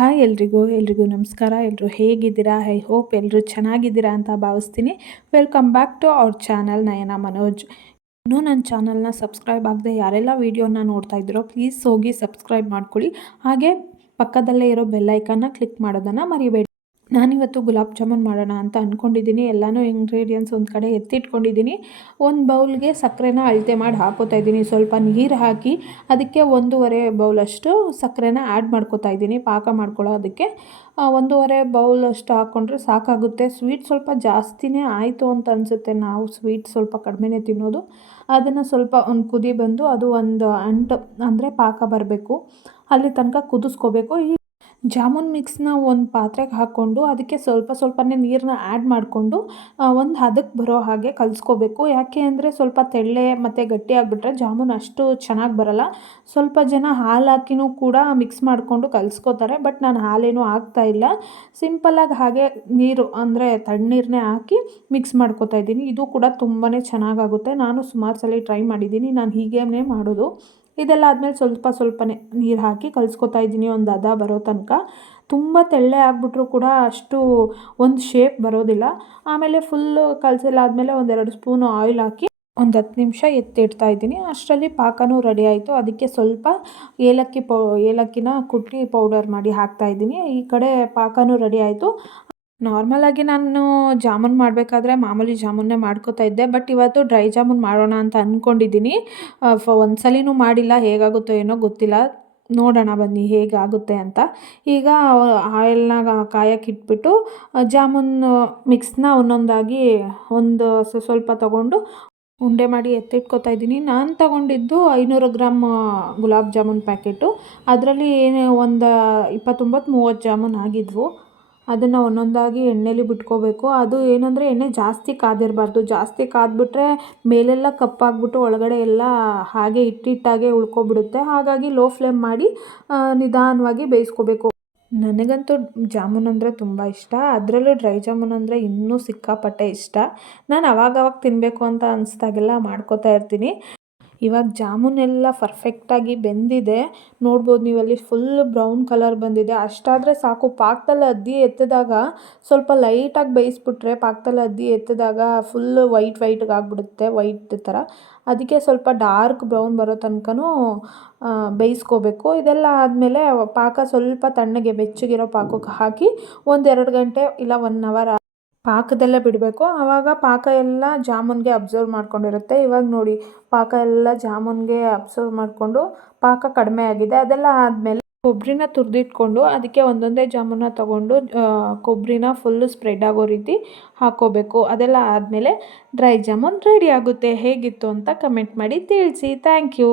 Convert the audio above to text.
Hi ಎಲ್ರಿಗೂ ಎಲ್ರಿಗೂ ನಮಸ್ಕಾರ ಎಲ್ಲರೂ ಹೇಗಿದ್ದೀರಾ? ಐ ಹೋಪ್ ಎಲ್ಲರೂ ಚೆನ್ನಾಗಿದ್ದೀರಾ ಅಂತ ಭಾವಿಸ್ತೀನಿ. ವೆಲ್ಕಮ್ ಬ್ಯಾಕ್ ಟು ಅವ್ರ ಚಾನಲ್ ನಯನ ಮನೋಜ್. ಇನ್ನೂ ನನ್ನ ಚಾನಲ್ನ ಸಬ್ಸ್ಕ್ರೈಬ್ ಆಗದೆ ಯಾರೆಲ್ಲ ವೀಡಿಯೋನ ನೋಡ್ತಾ ಇದ್ದೀರೋ, ಪ್ಲೀಸ್ ಹೋಗಿ ಸಬ್ಸ್ಕ್ರೈಬ್ ಮಾಡ್ಕೊಳ್ಳಿ. ಹಾಗೆ ಪಕ್ಕದಲ್ಲೇ ಇರೋ ಬೆಲ್ಲೈಕನ್ನ ಕ್ಲಿಕ್ ಮಾಡೋದನ್ನು ಮರಿಬೇಡಿ. ನಾನಿವತ್ತು ಗುಲಾಬ್ ಜಾಮೂನ್ ಮಾಡೋಣ ಅಂತ ಅಂದ್ಕೊಂಡಿದ್ದೀನಿ ಎಲ್ಲನೂ ಇಂಗ್ರೀಡಿಯೆಂಟ್ಸ್ ಒಂದು ಕಡೆ ಎತ್ತಿಟ್ಕೊಂಡಿದ್ದೀನಿ. ಒಂದು ಬೌಲ್ಗೆ ಸಕ್ಕರೆನ ಅಳತೆ ಮಾಡಿ ಹಾಕೋತಾ ಇದ್ದೀನಿ. ಸ್ವಲ್ಪ ನೀರು ಹಾಕಿ ಅದಕ್ಕೆ ಒಂದೂವರೆ ಬೌಲಷ್ಟು ಸಕ್ಕರೆನ ಆ್ಯಡ್ ಮಾಡ್ಕೋತಾ ಇದ್ದೀನಿ. ಪಾಕ ಮಾಡ್ಕೊಳ್ಳೋ ಅದಕ್ಕೆ. ಒಂದೂವರೆ ಬೌಲಷ್ಟು ಹಾಕ್ಕೊಂಡ್ರೆ ಸಾಕಾಗುತ್ತೆ. ಸ್ವೀಟ್ ಸ್ವಲ್ಪ ಜಾಸ್ತಿನೇ ಆಯಿತು ಅಂತ ಅನಿಸುತ್ತೆ. ನಾವು ಸ್ವೀಟ್ ಸ್ವಲ್ಪ ಕಡಿಮೆನೇ ತಿನ್ನೋದು. ಅದನ್ನು ಸ್ವಲ್ಪ ಒಂದು ಕುದಿ ಬಂದು ಅದು ಒಂದು ಅಂಟು, ಅಂದರೆ ಪಾಕ ಬರಬೇಕು. ಅಲ್ಲಿ ತನಕ ಕುದಿಸ್ಕೋಬೇಕು. ಈ ಜಾಮೂನ್ ಮಿಕ್ಸ್ನ ಒಂದು ಪಾತ್ರೆಗೆ ಹಾಕ್ಕೊಂಡು ಅದಕ್ಕೆ ಸ್ವಲ್ಪ ಸ್ವಲ್ಪನೇ ನೀರನ್ನ ಆ್ಯಡ್ ಮಾಡಿಕೊಂಡು ಒಂದು ಹದಕ್ಕೆ ಬರೋ ಹಾಗೆ ಕಲಿಸ್ಕೋಬೇಕು. ಯಾಕೆ ಅಂದರೆ ಸ್ವಲ್ಪ ತೆಳ್ಳೆ ಮತ್ತು ಗಟ್ಟಿ ಆಗಿಬಿಟ್ರೆ ಜಾಮೂನ್ ಅಷ್ಟು ಚೆನ್ನಾಗಿ ಬರೋಲ್ಲ. ಸ್ವಲ್ಪ ಜನ ಹಾಲು ಹಾಕಿನೂ ಕೂಡ ಮಿಕ್ಸ್ ಮಾಡಿಕೊಂಡು ಕಲಿಸ್ಕೋತಾರೆ, ಬಟ್ ನಾನು ಹಾಲೇನೂ ಇಲ್ಲ. ಸಿಂಪಲ್ಲಾಗಿ ಹಾಗೆ ನೀರು, ಅಂದರೆ ತಣ್ಣೀರನ್ನೇ ಹಾಕಿ ಮಿಕ್ಸ್ ಮಾಡ್ಕೋತಾ ಇದ್ದೀನಿ. ಇದು ಕೂಡ ತುಂಬಾ ಚೆನ್ನಾಗಾಗುತ್ತೆ ನಾನು ಸುಮಾರು ಸಲ ಟ್ರೈ ಮಾಡಿದ್ದೀನಿ. ನಾನು ಹೀಗೇನೇ ಮಾಡೋದು. ಇದೆಲ್ಲ ಆದಮೇಲೆ ಸ್ವಲ್ಪ ಸ್ವಲ್ಪನೇ ನೀರು ಹಾಕಿ ಕಲಿಸ್ಕೊತಾ ಇದ್ದೀನಿ, ಒಂದು ಹದ ಬರೋ ತನಕ. ತುಂಬ ತೆಳ್ಳೆ ಆಗಿಬಿಟ್ರು ಕೂಡ ಅಷ್ಟು ಒಂದು ಶೇಪ್ ಬರೋದಿಲ್ಲ. ಆಮೇಲೆ ಫುಲ್ಲು ಕಲಸೆಲ್ಲ ಆದಮೇಲೆ ಒಂದೆರಡು ಸ್ಪೂನು ಆಯಿಲ್ ಹಾಕಿ ಒಂದು ಹತ್ತು ನಿಮಿಷ ಎತ್ತಿಡ್ತಾ ಇದ್ದೀನಿ. ಅಷ್ಟರಲ್ಲಿ ಪಾಕನೂ ರೆಡಿ ಆಯಿತು. ಅದಕ್ಕೆ ಸ್ವಲ್ಪ ಏಲಕ್ಕಿ ಪೌ, ಏಲಕ್ಕಿನ ಕುಟ್ಟಿ ಪೌಡರ್ ಮಾಡಿ ಹಾಕ್ತಾ ಇದ್ದೀನಿ. ಈ ಕಡೆ ಪಾಕನೂ ರೆಡಿ ಆಯಿತು. ನಾರ್ಮಲಾಗಿ ನಾನು ಜಾಮೂನ್ ಮಾಡಬೇಕಾದ್ರೆ ಮಾಮೂಲಿ ಜಾಮೂನ್ನೇ ಮಾಡ್ಕೋತಾ ಇದ್ದೆ ಬಟ್ ಇವತ್ತು ಡ್ರೈ ಜಾಮೂನ್ ಮಾಡೋಣ ಅಂತ ಅಂದ್ಕೊಂಡಿದ್ದೀನಿ ಒಂದು ಸಲಿನೂ ಮಾಡಿಲ್ಲ, ಹೇಗಾಗುತ್ತೋ ಏನೋ ಗೊತ್ತಿಲ್ಲ. ನೋಡೋಣ ಬನ್ನಿ ಹೇಗಾಗುತ್ತೆ ಅಂತ. ಈಗ ಆಯಿಲ್ನಾಗ ಕಾಯಕ್ಕೆ ಇಟ್ಬಿಟ್ಟು ಜಾಮೂನ್ ಮಿಕ್ಸ್ನ ಒಂದೊಂದಾಗಿ ಒಂದು ಸ್ವಲ್ಪ ತಗೊಂಡು ಉಂಡೆ ಮಾಡಿ ಎತ್ತಿಟ್ಕೊತಾ ಇದ್ದೀನಿ. ನಾನು ತಗೊಂಡಿದ್ದು ಐನೂರು ಗ್ರಾಮ್ ಗುಲಾಬ್ ಜಾಮೂನ್ ಪ್ಯಾಕೆಟು ಅದರಲ್ಲಿ ಏನು ಒಂದು ಇಪ್ಪತ್ತೊಂಬತ್ತು, ಮೂವತ್ತು ಜಾಮೂನ್ ಆಗಿದ್ವು. ಅದನ್ನು ಒಂದೊಂದಾಗಿ ಎಣ್ಣೆಲಿ ಬಿಟ್ಕೋಬೇಕು. ಅದು ಏನಂದರೆ ಎಣ್ಣೆ ಜಾಸ್ತಿ ಕಾದಿರಬಾರ್ದು. ಜಾಸ್ತಿ ಕಾದ್ಬಿಟ್ರೆ ಮೇಲೆಲ್ಲ ಕಪ್ಪಾಗ್ಬಿಟ್ಟು ಒಳಗಡೆ ಎಲ್ಲ ಹಾಗೆ ಇಟ್ಟಿಟ್ಟಾಗೆ ಉಳ್ಕೊಬಿಡುತ್ತೆ. ಹಾಗಾಗಿ ಲೋ ಫ್ಲೇಮ್ ಮಾಡಿ ನಿಧಾನವಾಗಿ ಬೇಯಿಸ್ಕೋಬೇಕು. ನನಗಂತೂ ಜಾಮೂನ್ ಅಂದರೆ ತುಂಬ ಇಷ್ಟ. ಅದರಲ್ಲೂ ಡ್ರೈ ಜಾಮೂನ್ ಅಂದರೆ ಇನ್ನೂ ಸಿಕ್ಕಾಪಟ್ಟೆ ಇಷ್ಟ. ನಾನು ಅವಾಗವಾಗ ತಿನ್ನಬೇಕು ಅಂತ ಅನಿಸ್ದಾಗೆಲ್ಲ ಮಾಡ್ಕೋತಾ ಇರ್ತೀನಿ. ಇವಾಗ ಜಾಮೂನೆಲ್ಲ ಪರ್ಫೆಕ್ಟಾಗಿ ಬೆಂದಿದೆ. ನೋಡ್ಬೋದು ನೀವು ಅಲ್ಲಿ ಫುಲ್ ಬ್ರೌನ್ ಕಲರ್ ಬಂದಿದೆ. ಅಷ್ಟಾದರೆ ಸಾಕು. ಪಾಕದಲ್ಲಿ ಅದ್ದಿ ಎತ್ತಿದಾಗ ಸ್ವಲ್ಪ ಲೈಟಾಗಿ ಬೇಯಿಸ್ಬಿಟ್ರೆ ಪಾಕದಲ್ಲಿ ಅದ್ದಿ ಎತ್ತಿದಾಗ ಫುಲ್ ವೈಟ್ ವೈಟ್ಗೆ ಆಗಿಬಿಡುತ್ತೆ. ವೈಟ್ ಥರ ಅದಕ್ಕೆ ಸ್ವಲ್ಪ ಡಾರ್ಕ್ ಬ್ರೌನ್ ಬರೋ ತನಕನೂ ಬೇಯಿಸ್ಕೋಬೇಕು. ಇದೆಲ್ಲ ಆದಮೇಲೆ ಪಾಕ ಸ್ವಲ್ಪ ತಣ್ಣಗೆ ಬೆಚ್ಚಗಿರೋ ಪಾಕಕ್ಕೆ ಹಾಕಿ ಒಂದೆರಡು ಗಂಟೆ ಇಲ್ಲ ಒನ್ ಅವರ್ ಪಾಕದಲ್ಲೇ ಬಿಡಬೇಕು. ಆವಾಗ ಪಾಕ ಎಲ್ಲ ಜಾಮೂನ್ಗೆ ಅಬ್ಸರ್ವ್ ಮಾಡ್ಕೊಂಡಿರುತ್ತೆ. ಇವಾಗ ನೋಡಿ, ಪಾಕ ಎಲ್ಲ ಜಾಮೂನ್ಗೆ ಅಬ್ಸರ್ವ್ ಮಾಡಿಕೊಂಡು ಪಾಕ ಕಡಿಮೆ ಆಗಿದೆ. ಅದೆಲ್ಲ ಆದಮೇಲೆ ಕೊಬ್ಬರಿನ ತುರಿದಿಟ್ಕೊಂಡು ಅದಕ್ಕೆ ಒಂದೊಂದೇ ಜಾಮೂನ ತಗೊಂಡು ಕೊಬ್ಬರಿನ ಫುಲ್ಲು ಸ್ಪ್ರೆಡ್ ಆಗೋ ರೀತಿ ಹಾಕೋಬೇಕು. ಅದೆಲ್ಲ ಆದಮೇಲೆ ಡ್ರೈ ಜಾಮೂನ್ ರೆಡಿ ಆಗುತ್ತೆ. ಹೇಗಿತ್ತು ಅಂತ ಕಮೆಂಟ್ ಮಾಡಿ ತಿಳಿಸಿ. Thank you